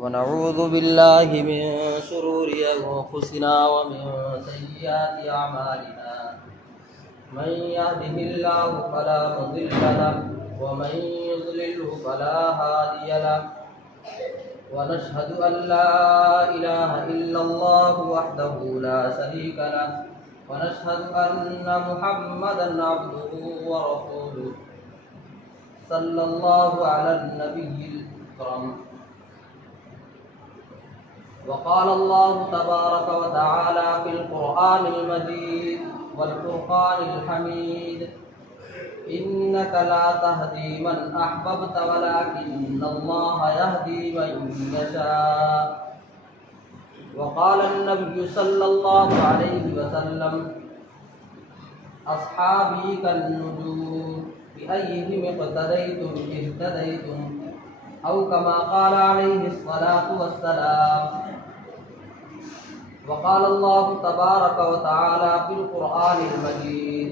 ونعوذ بالله من شرور أنفسنا ومن سيئات أعمالنا من يهده الله فلا مضل له ومن يضلله فلا هادي له ونشهد أن لا إله إلا الله وحده لا شريك له ونشهد أن محمدا عبده ورسوله صلى الله على النبي الأكرم. وقال الله تبارك وتعالى في القرآن المجيد والفرقان الحميد إنك لا تهدي من أحببت ولكن الله يهدي من يشاء. وقال النبي صلى الله عليه وسلم أصحابي كالنجوم بأيهم اقتديتم اهتديتم أو كما قال عليه الصلاة والسلام. وقال الله تبارك وتعالى في القرآن المجيد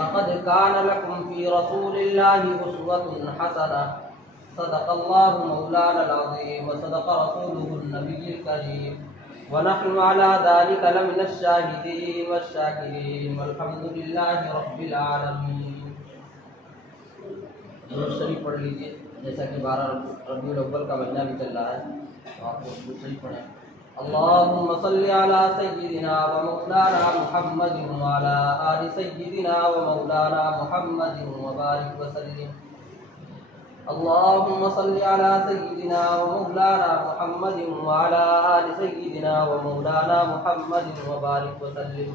لقد كان لكم في رسول الله أسوة حسنة صدق الله مولانا العظيم وصدق رسوله النبي الكريم ونحن على ذلك لمن الشاهدين والشاكرين والحمد لله رب العالمين. درود شریف پڑھ لیجیے جیسا کہ 12 ربیع الاول کا مہینہ بھی چل رہا ہے تو آپ کو درود شریف پڑھیں. اللهم صل على سيدنا ومولانا محمد وعلى آل سيدنا ومولانا محمد وبارك وسلم. اللهم صل على سيدنا ومولانا محمد وعلى آل سيدنا ومولانا محمد وبارك وسلم.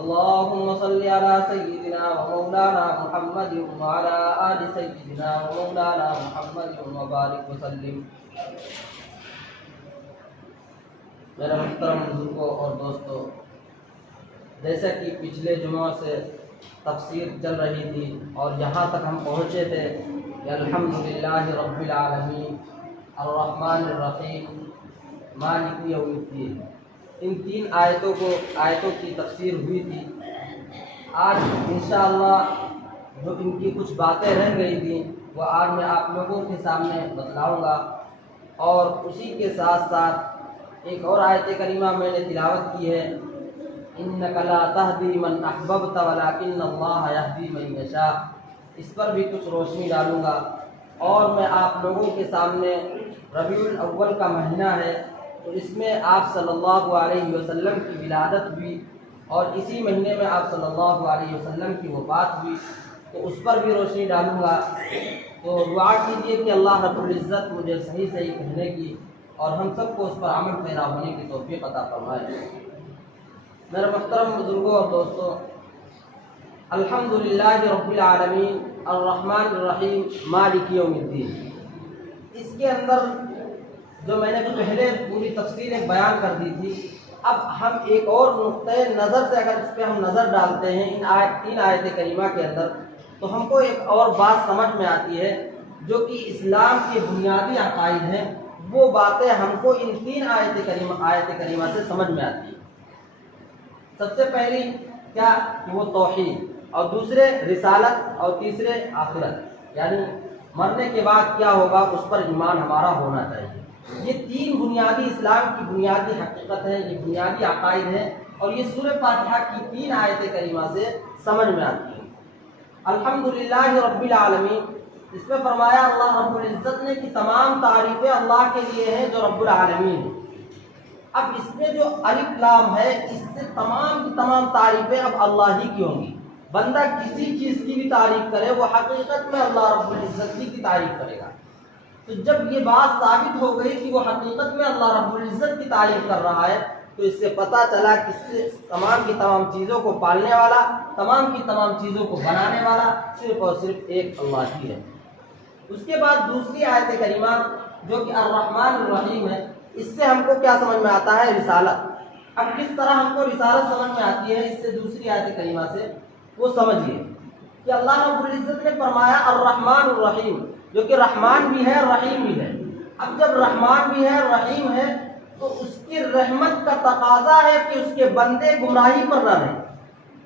اللهم صل على سيدنا ومولانا محمد وعلى آل سيدنا ومولانا محمد وبارك وسلم. میرے محترم بزرگوں اور دوستوں، جیسا کہ پچھلے جمعوں سے تفسیر چل رہی تھی اور یہاں تک ہم پہنچے تھے کہ الحمدللہ رب العالمین الرحمن الرحیم مالک یوم الدین، ان 3 آیتوں کی تفسیر ہوئی تھی. آج انشاءاللہ جو ان کی کچھ باتیں رہ گئی تھیں وہ آج میں آپ لوگوں کے سامنے بتلاؤں گا، اور اسی کے ساتھ ساتھ ایک اور آیت کریمہ میں نے تلاوت کی ہے انک لا تہدی من احببت ولکن اللہ یہدی من یشاء. اس پر بھی کچھ روشنی ڈالوں گا. اور میں آپ لوگوں کے سامنے ربیع الاول کا مہینہ ہے تو اس میں آپ صلی اللہ علیہ وسلم کی ولادت ہوئی اور اسی مہینے میں آپ صلی اللہ علیہ وسلم کی وفات ہوئی تو اس پر بھی روشنی ڈالوں گا. تو دعا کیجیے کہ اللہ رب العزت مجھے صحیح کہنے کی اور ہم سب کو اس پر عمل پیرا ہونے کی توفیق عطا فرمائے. میرے محترم بزرگوں اور دوستوں، الحمدللہ رب العالمین الرحمن الرحیم مالک یوم الدین، اس کے اندر جو میں نے پہلے پوری تفصیل ایک بیان کر دی تھی، اب ہم ایک اور نقطۂ نظر سے اگر اس پہ ہم نظر ڈالتے ہیں ان 3 آیت کریمہ کے اندر تو ہم کو ایک اور بات سمجھ میں آتی ہے جو کہ اسلام کے بنیادی عقائد ہیں. وہ باتیں ہم کو ان 3 آیت کریمہ سے سمجھ میں آتی ہیں. سب سے پہلی کیا کہ وہ توحید، اور دوسرے رسالت، اور تیسرے آخرت، یعنی مرنے کے بعد کیا ہوگا اس پر ایمان ہمارا ہونا چاہیے. یہ 3 بنیادی اسلام کی بنیادی حقیقت ہے، یہ بنیادی عقائد ہیں، اور یہ سورہ فاتحہ کی 3 آیت کریمہ سے سمجھ میں آتی ہیں. الحمدللہ رب العالمین، اس میں فرمایا اللہ رب العزت نے کہ تمام تعریفیں اللہ کے لیے ہیں جو رب العالمین ہے. اب اس میں جو الف لام ہے اس سے تمام کی تمام تعریفیں اب اللہ ہی کی ہوں گی. بندہ کسی چیز کی بھی تعریف کرے وہ حقیقت میں اللہ رب العزت کی تعریف کرے گا. تو جب یہ بات ثابت ہو گئی کہ وہ حقیقت میں اللہ رب العزت کی تعریف کر رہا ہے تو اس سے پتہ چلا کہ اس سے تمام کی تمام چیزوں کو پالنے والا، تمام کی تمام چیزوں کو بنانے والا صرف اور صرف ایک اللہ ہی ہے. اس کے بعد دوسری آیت کریمہ جو کہ الرحمن الرحیم ہے، اس سے ہم کو کیا سمجھ میں آتا ہے؟ رسالت. اب کس طرح ہم کو رسالت سمجھ میں آتی ہے اس سے دوسری آیت کریمہ سے وہ سمجھیے کہ اللہ رب العزت نے فرمایا الرحمن الرحیم، جو کہ رحمان بھی ہے رحیم بھی ہے. اب جب رحمان بھی ہے رحیم ہے تو اس کی رحمت کا تقاضا ہے کہ اس کے بندے گمراہی پر نہ رہیں.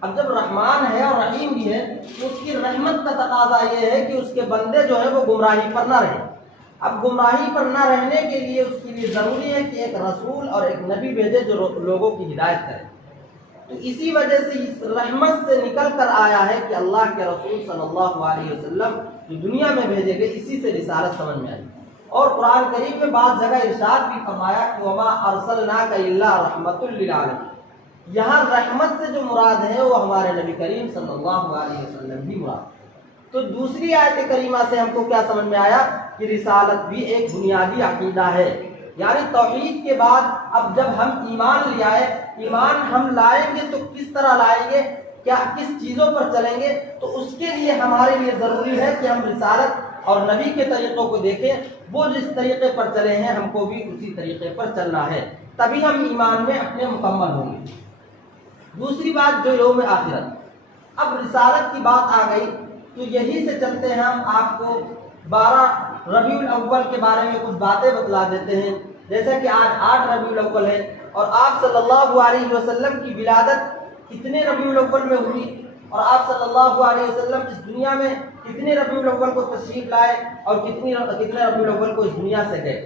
اب جب رحمان ہے اور رحیم بھی ہے تو اس کی رحمت کا تقاضا یہ ہے کہ اس کے بندے جو ہے وہ گمراہی پر نہ رہیں. اب گمراہی پر نہ رہنے کے لیے اس کے لیے ضروری ہے کہ ایک رسول اور ایک نبی بھیجے جو لوگوں کی ہدایت کرے۔ تو اسی وجہ سے اس رحمت سے نکل کر آیا ہے کہ اللہ کے رسول صلی اللہ علیہ وسلم جو دنیا میں بھیجے گئے، اسی سے رسالت سمجھ میں آئی۔ اور قرآن کریم میں بعض جگہ ارشاد بھی فرمایا کہ وما ارسلناک الا رحمۃ للعالمین، یہاں رحمت سے جو مراد ہے وہ ہمارے نبی کریم صلی اللہ علیہ وسلم بھی مراد۔ تو دوسری آیت کریمہ سے ہم کو کیا سمجھ میں آیا کہ رسالت بھی ایک بنیادی عقیدہ ہے، یعنی توحید کے بعد اب جب ہم ایمان لے آئے، ایمان ہم لائیں گے تو کس طرح لائیں گے، کیا کس چیزوں پر چلیں گے، تو اس کے لیے ہمارے لیے ضروری ہے کہ ہم رسالت اور نبی کے طریقوں کو دیکھیں، وہ جس طریقے پر چلے ہیں ہم کو بھی اسی طریقے پر چلنا ہے، تبھی ہم ایمان میں اپنے مکمل ہوں گے۔ دوسری بات جو یوم آخرت، اب رسالت کی بات آ گئی تو یہی سے چلتے ہیں، ہم آپ کو 12 ربیع الاول کے بارے میں کچھ باتیں بتلا دیتے ہیں۔ جیسا کہ آج 8 ربیع الاول ہے اور آپ صلی اللہ علیہ وسلم کی ولادت کتنے ربیع الاول میں ہوئی، اور آپ صلی اللہ علیہ وسلم اس دنیا میں کتنے ربیع الاول کو تشریف لائے اور کتنے ربیع الاول کو اس دنیا سے گئے۔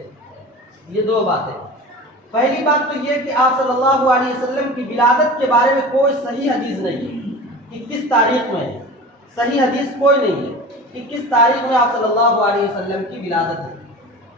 یہ دو باتیں۔ پہلی بات تو یہ کہ آپ صلی اللہ علیہ وسلم کی ولادت کے بارے میں کوئی صحیح حدیث نہیں ہے کہ کس تاریخ میں ہے، صحیح حدیث کوئی نہیں ہے کہ کس تاریخ میں آپ صلی اللہ علیہ وسلم کی ولادت ہے،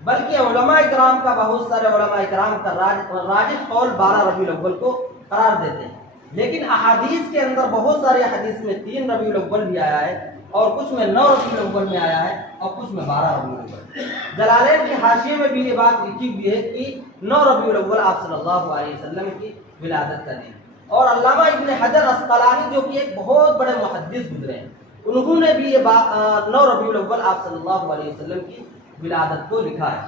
بلکہ علماء کرام کا، بہت سارے علماء کرام کا راجح قول 12 ربیع الاول کو قرار دیتے ہیں، لیکن احادیث کے اندر بہت سارے احادیث میں 3 ربیع الاول بھی آیا ہے، اور کچھ میں 9 ربیع الاول میں آیا ہے، اور کچھ میں 12 ربیع الاول۔ جلالین کی حاشیے میں بھی یہ بات لکھی ہوئی ہے کہ 9 ربیع الاول آپ صلی اللہ علیہ وسلم کی ولادت کا دن۔ اور علامہ ابن حجر عسقلانی جو کہ ایک بہت بڑے محدث گزرے ہیں، انہوں نے بھی یہ 9 ربیع الاول آپ صلی اللہ علیہ وسلم کی ولادت کو لکھا ہے۔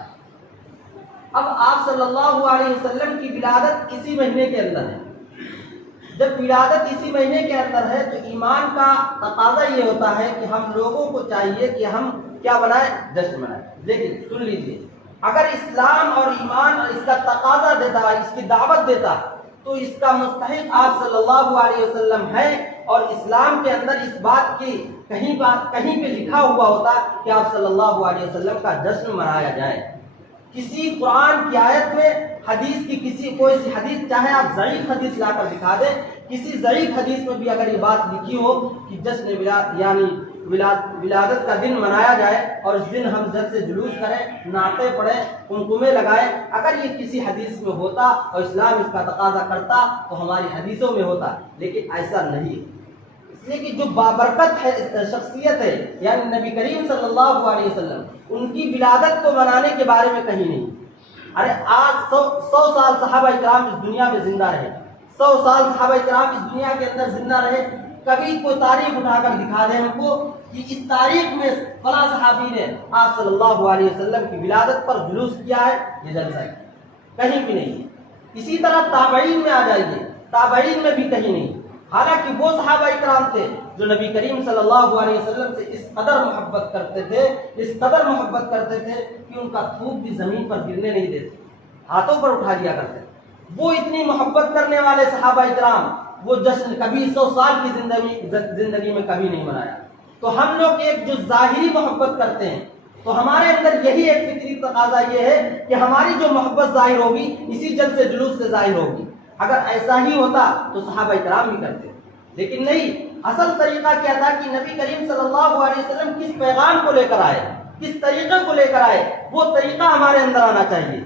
اب آپ صلی اللہ علیہ وسلم کی ولادت اسی مہینے کے اندر ہے۔ جب ولادت اسی مہینے کے اندر ہے تو ایمان کا تقاضا یہ ہوتا ہے کہ ہم لوگوں کو چاہیے کہ ہم کیا بنائیں، جشن منائیں۔ لیکن سن لیجیے، اگر اسلام اور ایمان اس کا تقاضا دیتا، اس کی دعوت دیتا، تو اس کا مستحق آپ صلی اللہ علیہ وسلم ہے، اور اسلام کے اندر اس بات کی کہیں پہ لکھا ہوا ہوتا کہ آپ صلی اللہ علیہ وسلم کا جشن منایا جائے۔ کسی قرآن کی آیت میں، حدیث کی کوئی سی حدیث، چاہے آپ ضعیف حدیث لا کر دکھا دیں، کسی ضعیف حدیث میں بھی اگر یہ بات لکھی ہو کہ جشن ولادت کا دن منایا جائے اور اس دن ہم جلد سے جلوس کریں، نعتیں پڑھیں، قمقمے لگائیں، اگر یہ کسی حدیث میں ہوتا اور اسلام اس کا تقاضا کرتا تو ہماری حدیثوں میں ہوتا، لیکن ایسا نہیں۔ اس لیے کہ جو بابرکت ہے شخصیت ہے، یعنی نبی کریم صلی اللہ علیہ وسلم، ان کی ولادت کو منانے کے بارے میں کہیں نہیں۔ ارے آج 100 سال صحابہ کرام اس دنیا میں زندہ رہے، 100 سال صحابہ کرام اس دنیا کے اندر زندہ رہے، کبھی کوئی تاریخ اٹھا کر دکھا دیں ہم کو کہ اس تاریخ میں فلاں صحابی نے آپ صلی اللہ علیہ وسلم کی ولادت پر جلوس کیا ہے، یہ جلسہ ہے، کہیں بھی نہیں۔ اسی طرح تابعین میں آ جائیے، تابعین میں بھی کہیں نہیں۔ حالانکہ وہ صحابہ اکرام تھے جو نبی کریم صلی اللہ علیہ وسلم سے اس قدر محبت کرتے تھے، اس قدر محبت کرتے تھے کہ ان کا تھوک بھی زمین پر گرنے نہیں دیتے، ہاتھوں پر اٹھا لیا کرتے۔ وہ اتنی محبت کرنے والے صحابہ اکرام، وہ جشن کبھی 100 سال کی زندگی میں کبھی نہیں منایا۔ تو ہم لوگ ایک جو ظاہری محبت کرتے ہیں، تو ہمارے اندر یہی ایک فطری تقاضا یہ ہے کہ ہماری جو محبت ظاہر ہوگی اسی جلد سے جلوس سے ظاہر ہوگی۔ اگر ایسا ہی ہوتا تو صحابہ کرام بھی کرتے، لیکن نہیں۔ اصل طریقہ کیا تھا کہ نبی کریم صلی اللہ علیہ وسلم کس پیغام کو لے کر آئے، کس طریقے کو لے کر آئے، وہ طریقہ ہمارے اندر آنا چاہیے۔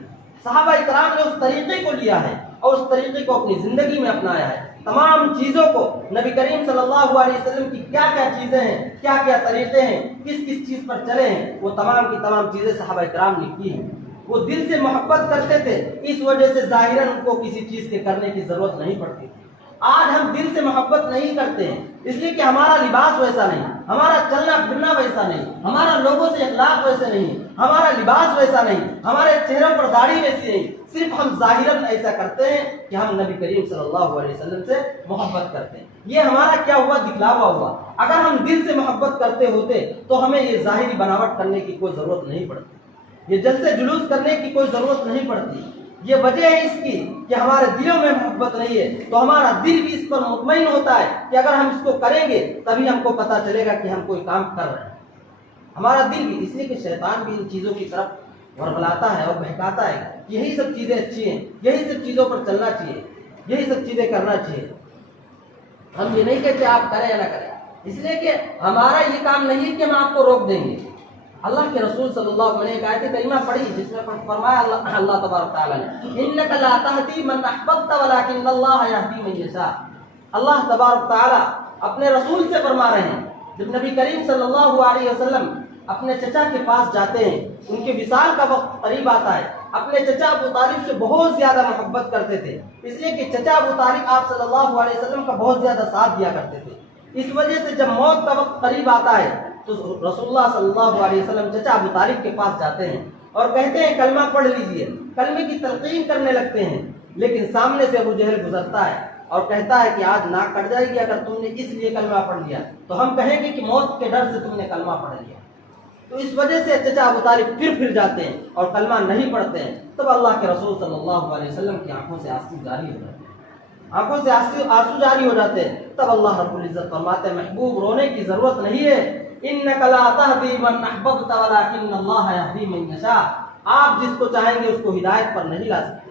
صحابہ کرام نے اس طریقے کو لیا ہے اور اس طریقے کو اپنی زندگی میں اپنایا ہے۔ تمام چیزوں کو نبی کریم صلی اللہ علیہ وسلم کی کیا کیا چیزیں ہیں، کیا کیا طریقے ہیں، کس کس چیز پر چلے ہیں، وہ تمام کی تمام چیزیں صحابہ کرام نے کی ہیں۔ وہ دل سے محبت کرتے تھے، اس وجہ سے ظاہراً ان کو کسی چیز کے کرنے کی ضرورت نہیں پڑتی۔ آج ہم دل سے محبت نہیں کرتے ہیں، اس لیے کہ ہمارا لباس ویسا نہیں، ہمارا چلنا پھرنا ویسا نہیں، ہمارا لوگوں سے اخلاق ویسے نہیں، ہمارا لباس ویسا نہیں، ہمارے چہروں پر داڑھی ویسی نہیں۔ صرف ہم ظاہراً ایسا کرتے ہیں کہ ہم نبی کریم صلی اللہ علیہ وسلم سے محبت کرتے ہیں۔ یہ ہمارا کیا ہوا، دکھلاوا ہوا۔ اگر ہم دل سے محبت کرتے ہوتے تو ہمیں یہ ظاہری بناوٹ کرنے کی کوئی ضرورت نہیں پڑتی، یہ جلسے جلوس کرنے کی کوئی ضرورت نہیں پڑتی۔ یہ وجہ ہے اس کی کہ ہمارے دلوں میں محبت نہیں ہے، تو ہمارا دل بھی اس پر مطمئن ہوتا ہے کہ اگر ہم اس کو کریں گے تبھی ہم کو پتہ چلے گا کہ ہم کوئی کام کر رہے ہیں۔ ہمارا دل بھی، اس لیے کہ شیطان بھی ان چیزوں کی طرف ورغلاتا ہے اور بہکاتا ہے کہ یہی سب چیزیں اچھی ہیں، یہی سب چیزوں پر چلنا چاہیے، یہی سب چیزیں کرنا چاہیے۔ ہم یہ نہیں کہتے آپ کریں یا نہ کریں، اس لیے کہ ہمارا یہ کام نہیں ہے کہ ہم آپ کو روک دیں گے۔ اللہ کے رسول صلی اللہ علیہ وسلم نے ایک آیت کریمہ پڑھی جس میں فرمایا اللہ تبارک تعالیٰ نے انک لا تہدی من احببت ولکن اللہ یہدی من یشاء۔ اللہ تبارک تعالیٰ اپنے رسول سے فرما رہے ہیں، جب نبی کریم صلی اللہ علیہ وسلم اپنے چچا کے پاس جاتے ہیں، ان کے وصال کا وقت قریب آتا ہے، اپنے چچا ابو طالب سے بہت زیادہ محبت کرتے تھے، اس لیے کہ چچا ابو طالب آپ صلی اللہ علیہ وسلم کا بہت زیادہ ساتھ دیا کرتے تھے۔ اس وجہ سے جب موت کا وقت قریب آتا ہے تو رسول اللہ صلی اللہ علیہ وسلم چچا ابو طالب کے پاس جاتے ہیں اور کہتے ہیں کلمہ پڑھ لیجئے، کلمے کی تلقین کرنے لگتے ہیں، لیکن سامنے سے ابو جہل گزرتا ہے اور کہتا ہے کہ آج ناک کٹ جائے گی اگر تم نے اس لیے کلمہ پڑھ لیا، تو ہم کہیں گے کہ موت کے ڈر سے تم نے کلمہ پڑھ لیا۔ تو اس وجہ سے چچا ابو طالب پھر جاتے ہیں اور کلمہ نہیں پڑھتے ہیں، تب اللہ کے رسول صلی اللہ علیہ وسلم کی آنکھوں سے آنسو جاری ہو جاتے ہیں، آنکھوں سے آنسو جاری ہو جاتے ہیں۔ تب اللہ رب العزت فرماتے ہیں محبوب رونے کی ضرورت نہیں ہے، انک لا تہدی من احببت ولکن اللہ یہدی من یشاء۔ آپ جس کو چاہیں گے اس کو ہدایت پر نہیں لا سکتے،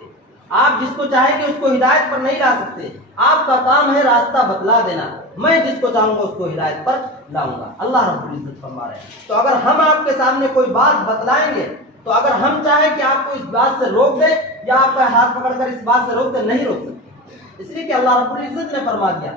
آپ جس کو چاہیں گے اس کو ہدایت پر نہیں لا سکتے، آپ کا کام ہے راستہ بتلا دینا، میں جس کو چاہوں گا اس کو ہدایت پر لاؤں گا، اللہ رب العزت فرما رہے ہیں۔ تو اگر ہم آپ کے سامنے کوئی بات بتلائیں گے تو اگر ہم چاہیں کہ آپ کو اس بات سے روک دیں یا آپ کا ہاتھ پکڑ کر اس بات سے روک دیں، نہیں روک سکتے، اس لیے کہ اللہ رب العزت نے فرما دیا۔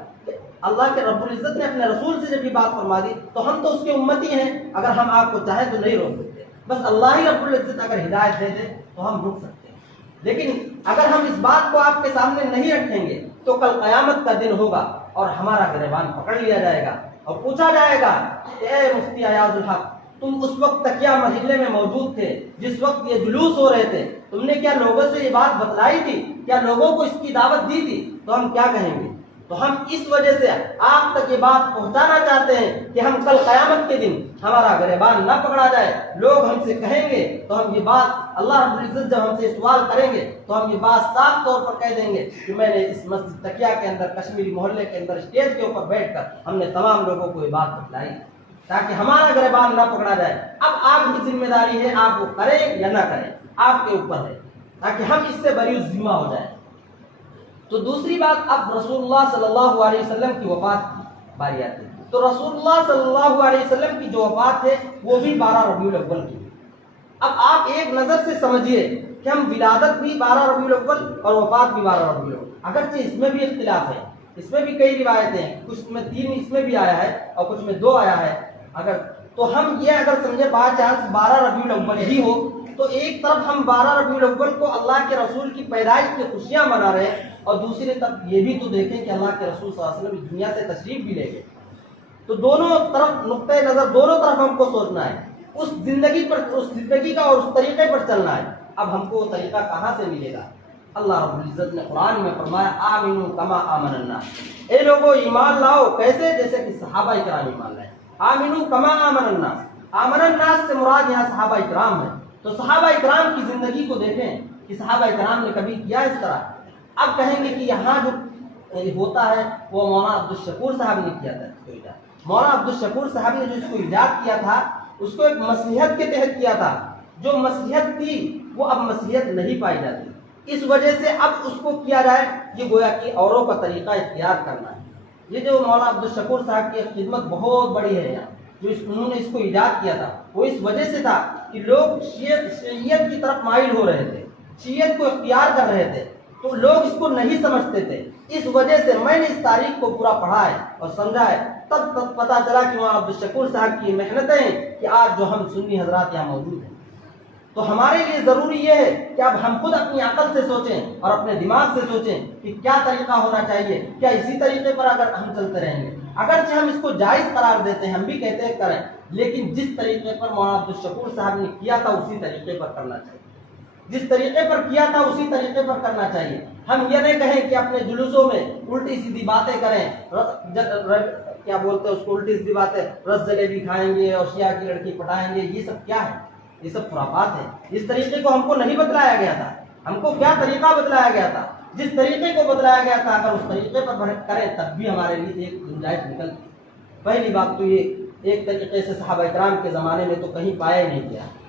اللہ کے رب العزت نے اپنے رسول سے جب یہ بات فرما دی تو ہم تو اس کے امتی ہیں، اگر ہم آپ کو چاہیں تو نہیں روک سکتے، بس اللہ ہی رب العزت اگر ہدایت دے دے تو ہم رک سکتے ہیں۔ لیکن اگر ہم اس بات کو آپ کے سامنے نہیں رکھیں گے تو کل قیامت کا دن ہوگا اور ہمارا گریبان پکڑ لیا جائے گا اور پوچھا جائے گا کہ اے مفتی ایاز الحق، تم اس وقت تک کیا محلے میں موجود تھے جس وقت یہ جلوس ہو رہے تھے، تم نے کیا لوگوں سے یہ بات بتلائی تھی، کیا لوگوں کو اس کی دعوت دی تھی؟ تو ہم کیا کہیں گے؟ تو ہم اس وجہ سے آپ تک یہ بات پہنچانا چاہتے ہیں کہ ہم کل قیامت کے دن ہمارا گریبان نہ پکڑا جائے، لوگ ہم سے کہیں گے تو ہم یہ بات، اللہ رب العزت جب ہم سے سوال کریں گے تو ہم یہ بات صاف طور پر کہہ دیں گے کہ میں نے اس مسجد تکیہ کے اندر کشمیری محلے کے اندر اسٹیج کے اوپر بیٹھ کر ہم نے تمام لوگوں کو یہ بات بتلائی تاکہ ہمارا گریبان نہ پکڑا جائے۔ اب آپ کی ذمہ داری ہے، آپ وہ کریں یا نہ کریں، آپ کے اوپر ہے، تاکہ ہم اس سے بری ذمہ ہو جائیں۔ تو دوسری بات، اب رسول اللہ صلی اللہ علیہ وسلم کی وفات کی باری آتی ہے، تو رسول اللہ صلی اللہ علیہ وسلم کی جو وفات ہے وہ بھی 12 ربیع الاول کی۔ اب آپ ایک نظر سے سمجھیے کہ ہم ولادت بھی 12 ربیع الاول اور وفات بھی 12 ربیع الاول، اگرچہ اس میں بھی اختلاف ہے، اس میں بھی کئی روایتیں ہیں، کچھ میں 3 اس میں بھی آیا ہے اور کچھ میں 2 آیا ہے، اگر تو ہم یہ اگر سمجھے بائی چانس 12 ربیع الاول ہی ہو تو ایک طرف ہم 12 ربیع الاول کو اللہ کے رسول کی پیدائش کی خوشیاں منا رہے ہیں اور دوسری طرف یہ بھی تو دیکھیں کہ اللہ کے رسول صلی اللہ علیہ وسلم اس دنیا سے تشریف بھی لے گئے، تو دونوں طرف نقطۂ نظر دونوں طرف ہم کو سوچنا ہے، اس زندگی کا اور اس طریقے پر چلنا ہے۔ اب ہم کو وہ طریقہ کہاں سے ملے گا؟ اللہ رب العزت نے قرآن میں فرمایا آمنوا کما آمن الناس، اے لوگو ایمان لاؤ کیسے؟ جیسے کہ صحابہ کرام ایمان لائے۔ آمنوا کما آمن الناس، آمن الناس سے مراد یہاں صحابہ کرام ہے، تو صحابہ کرام کی زندگی کو دیکھیں کہ صحابہ کرام نے کبھی کیا اس طرح؟ اب کہیں گے کہ یہاں جو ہوتا ہے وہ مولانا عبدالشکور صاحب نے کیا تھا، مولانا عبدالشکور صاحب نے جو اس کو ایجاد کیا تھا اس کو ایک مصلحت کے تحت کیا تھا، جو مصلحت تھی وہ اب مصلحت نہیں پائی جاتی، اس وجہ سے اب اس کو کیا جائے یہ گویا کہ اوروں کا طریقہ اختیار کرنا ہے۔ یہ جو مولانا عبدالشکور صاحب کی خدمت بہت بڑی ہے یہاں، جو انہوں نے اس کو ایجاد کیا تھا وہ اس وجہ سے تھا کہ لوگ شیعیت کی طرف مائل ہو رہے تھے، شیعیت کو اختیار کر رہے تھے، تو لوگ اس کو نہیں سمجھتے تھے، اس وجہ سے میں نے اس تاریخ کو پورا پڑھا ہے اور سمجھا ہے، تب پتہ چلا کہ مولانا عبدالشکور صاحب کی محنتیں کہ آج جو ہم سنی حضرات یہاں موجود ہیں۔ تو ہمارے لیے ضروری یہ ہے کہ اب ہم خود اپنی عقل سے سوچیں اور اپنے دماغ سے سوچیں کہ کیا طریقہ ہونا چاہیے، کیا اسی طریقے پر اگر ہم چلتے رہیں گے، اگرچہ ہم اس کو جائز قرار دیتے ہیں، ہم بھی کہتے ہیں کریں، لیکن جس طریقے پر مولانا عبدالشکور صاحب نے کیا تھا اسی طریقے پر کرنا چاہیے، جس طریقے پر کیا تھا اسی طریقے پر کرنا چاہیے۔ ہم یہ نہیں کہیں کہ اپنے جلوسوں میں الٹی سیدھی باتیں کریں، کیا بولتے ہیں اس کو، الٹی سیدھی باتیں، رس جلیبی کھائیں گے اور شیعہ کی لڑکی پٹائیں گے، یہ سب کیا ہے؟ یہ سب خرافات ہے۔ اس طریقے کو ہم کو نہیں بتلایا گیا تھا، ہم کو کیا طریقہ بتلایا گیا تھا؟ جس طریقے کو بتلایا گیا تھا اگر اس طریقے پر کریں تب بھی ہمارے لیے ایک گنجائش نکلتی۔ پہلی بات تو یہ ایک طریقے سے صحابہ کرام کے زمانے میں تو کہیں پایا ہی نہیں گیا،